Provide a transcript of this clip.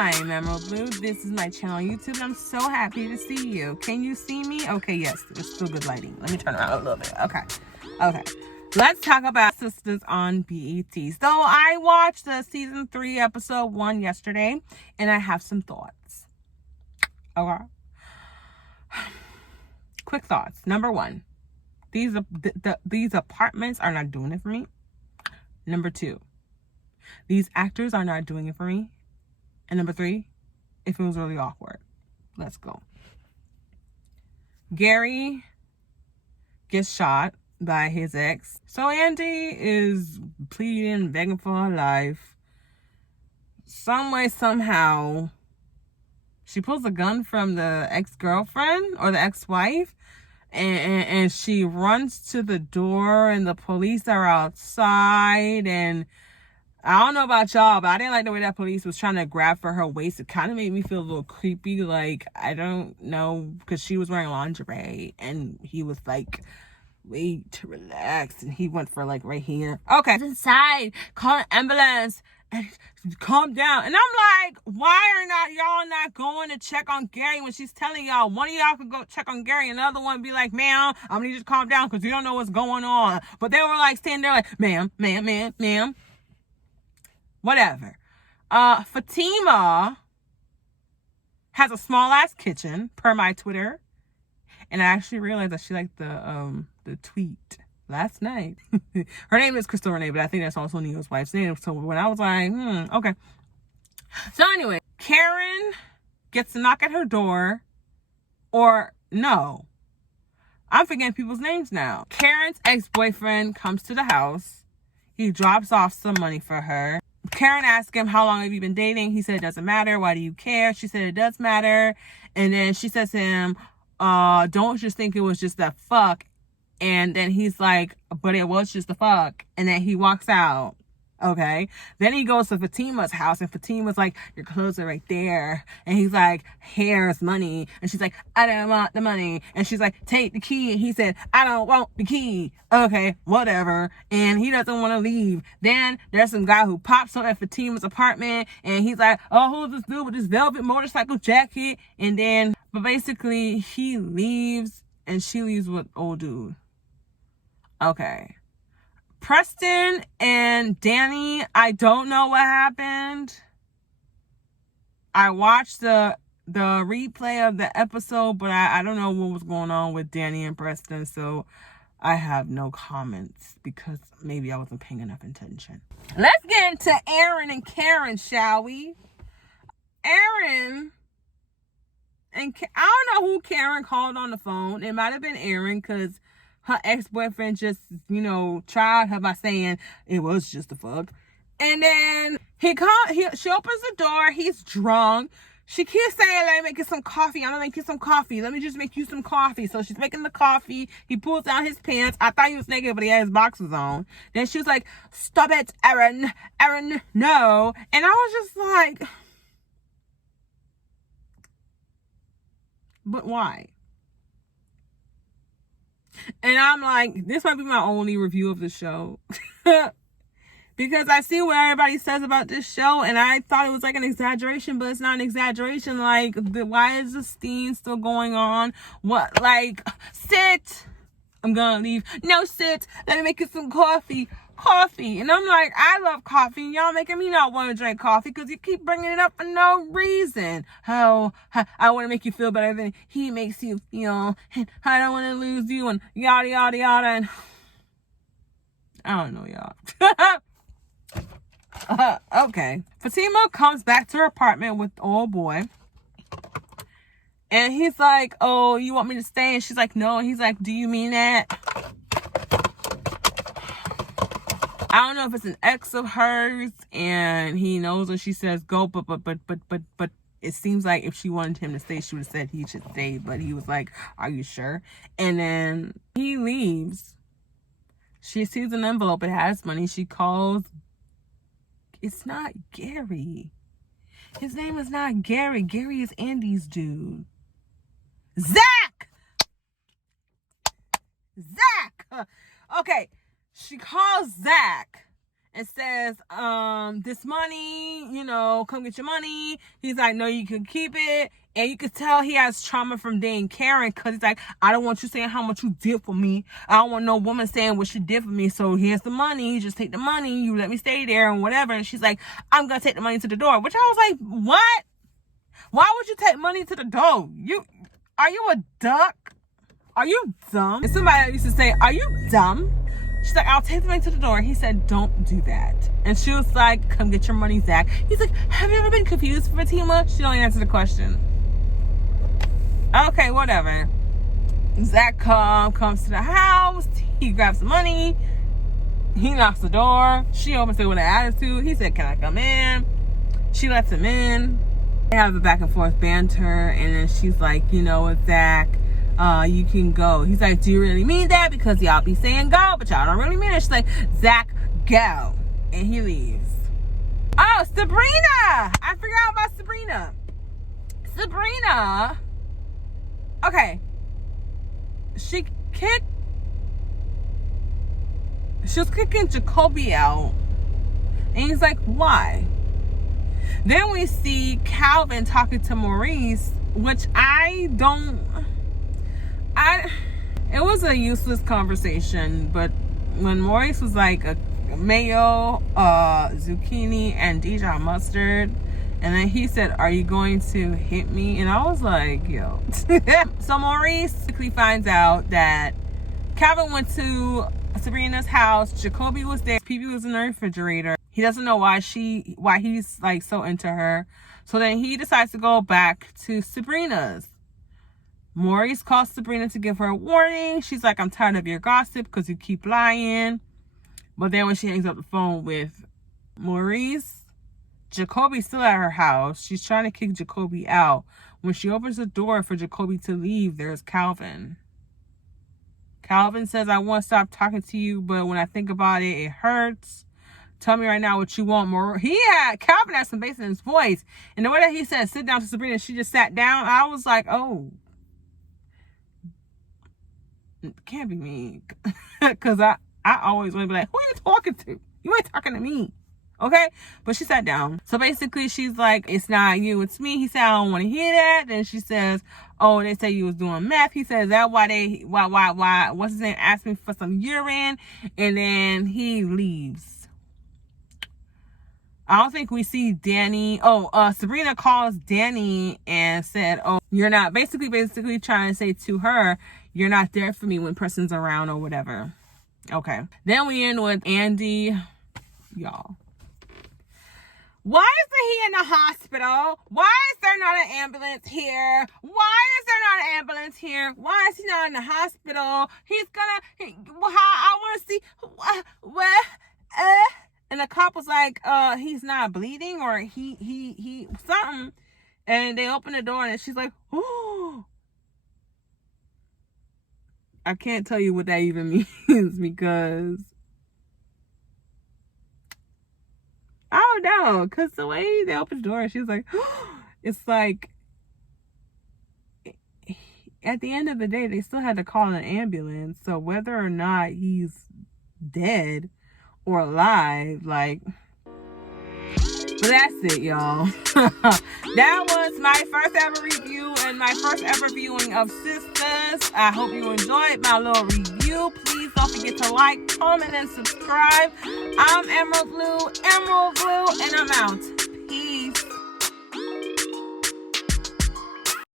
I'm Emerald Louu. This is my channel on YouTube, and I'm so happy to see you. Can you see me? Okay, yes, there's still good lighting. Let me turn around a little bit. Okay. Let's talk about Sistas on BET. So I watched the season 3, episode 1 yesterday, and I have some thoughts. Okay. Quick thoughts. Number 1, these apartments are not doing it for me. Number 2, these actors are not doing it for me. And number 3, it feels really awkward. Let's go. Gary gets shot by his ex. So Andi is pleading, begging for her life. Some way, somehow, she pulls a gun from the ex-girlfriend or the ex-wife. And she runs to the door, and the police are outside. And I don't know about y'all, but I didn't like the way that police was trying to grab for her waist. It kind of made me feel a little creepy. Like, I don't know, because she was wearing lingerie, and he was like, wait to relax, and he went for like right here. Okay, inside, call an ambulance and calm down. And I'm like, why are y'all not going to check on Gary when she's telling y'all? One of y'all could go check on Gary, another one be like, ma'am, I'm gonna need you to calm down because you don't know what's going on. But they were like standing there like, ma'am, whatever. Fatima has a small ass kitchen per my Twitter, and I actually realized that she liked the tweet last night. Her name is Crystal Renee, but I think that's also Neo's wife's name. So when I was like, okay. So anyway, Karen gets to knock at her door, or no, I'm forgetting people's names now. Karen's ex-boyfriend comes to the house. He drops off some money for her. Karen asked him, how long have you been dating? He said, it doesn't matter. Why do you care? She said, it does matter. And then she says to him, don't just think it was just that fuck. And then he's like, but it was just a fuck. And then he walks out. Okay. Then he goes to Fatima's house, and Fatima's like, your clothes are right there. And he's like, here's money. And she's like, I don't want the money. And she's like, take the key. And he said, I don't want the key. Okay, whatever. And he doesn't want to leave. Then there's some guy who pops up at Fatima's apartment, and he's like, oh, who's this dude with this velvet motorcycle jacket? And then, but basically he leaves, and she leaves with old dude. Okay. Preston and Dani, I don't know what happened. I watched the replay of the episode, but I don't know what was going on with Dani and Preston, so I have no comments because maybe I wasn't paying enough attention. Let's get into Aaron and Karen, shall we? Aaron and I don't know who Karen called on the phone. It might have been Aaron, because her ex-boyfriend just, tried her by saying it was just a fuck. And then she opens the door. He's drunk. She keeps saying, let me make you some coffee. I'm gonna make you some coffee. Let me just make you some coffee. So she's making the coffee. He pulls down his pants. I thought he was naked, but he had his boxers on. Then she was like, stop it, Aaron. Aaron, no. And I was just like, but why? And I'm like, this might be my only review of the show. Because I see what everybody says about this show, and I thought it was like an exaggeration, but it's not an exaggeration. Like, why is the steam still going on? What, like, sit. I'm gonna leave. No, sit. Let me make you some coffee. And I'm like, I love coffee, and y'all making me not want to drink coffee because you keep bringing it up for no reason. How I want to make you feel better than he makes you feel, and I don't want to lose you, and yada yada yada. And I don't know, y'all. Okay. Fatima comes back to her apartment with the old boy, and he's like, oh, you want me to stay? And she's like, no. And he's like, do you mean that? I don't know if it's an ex of hers and he knows when she says go, but it seems like if she wanted him to stay, she would have said he should stay. But he was like, are you sure? And then he leaves. She sees an envelope. It has money. She calls. It's not Gary. His name is not Gary. Gary is Andi's dude. Zach! Okay. She calls Zach, and says, this money, you know, come get your money. He's like, no, you can keep it. And you could tell he has trauma from Dani and Karen, because he's like, I don't want you saying how much you did for me. I don't want no woman saying what you did for me. So here's the money. Just take the money. You let me stay there and whatever. And she's like, I'm going to take the money to the door. Which I was like, what? Why would you take money to the door? Are you a duck? Are you dumb? And somebody used to say, are you dumb? She's like, I'll take the money to the door. He said, don't do that. And she was like, come get your money, Zach. He's like, have you ever been confused, Fatima? She don't answer the question. Okay, whatever. Zach comes to the house. He grabs the money. He knocks the door. She opens it with an attitude. He said, can I come in? She lets him in. They have a back and forth banter. And then she's like, you know what, Zach? You can go. He's like, do you really mean that? Because y'all be saying go, but y'all don't really mean it. She's like, Zach, go. And he leaves. Oh, Sabrina! I forgot about Sabrina. Sabrina. Okay. She was kicking Jacoby out. And he's like, why? Then we see Calvin talking to Maurice, which it was a useless conversation, but when Maurice was like a mayo, zucchini, and Dijon mustard, and then he said, are you going to hit me? And I was like, yo. So Maurice quickly finds out that Calvin went to Sabrina's house. Jacoby was there. PB was in the refrigerator. He doesn't know why he's like so into her. So then he decides to go back to Sabrina's. Maurice calls Sabrina to give her a warning. She's like, I'm tired of your gossip because you keep lying. But then when she hangs up the phone with Maurice, Jacoby's still at her house. She's trying to kick Jacoby out. When she opens the door for Jacoby to leave, there's Calvin. Calvin says, I won't stop talking to you, but when I think about it, it hurts. Tell me right now what you want. Calvin had some bass in his voice. And the way that he said, sit down to Sabrina, she just sat down. I was like, oh. It can't be me. Because I always want to be like, who are you talking to? You ain't talking to me. Okay? But she sat down. So basically, she's like, it's not you, it's me. He said, I don't want to hear that. Then she says, oh, they say you was doing meth. He says, that why what's his name, asked me for some urine. And then he leaves. I don't think we see Dani. Sabrina calls Dani and said, oh, you're not, basically trying to say to her, you're not there for me when person's around or whatever. Okay. Then we end with Andi. Y'all. Why isn't he in the hospital? Why is there not an ambulance here? Why is there not an ambulance here? Why is he not in the hospital? I want to see, and the cop was like, he's not bleeding, or he something. And they open the door and she's like, oh. I can't tell you what that even means because I don't know. Because the way they opened the door, she was like, oh. It's like, at the end of the day, they still had to call an ambulance. So whether or not he's dead or alive, like, but that's it, y'all. That was my first ever review and my first ever viewing of Sistas. I hope you enjoyed my little review. Please don't forget to like, comment, and subscribe. I'm Emerald Louu, and I'm out.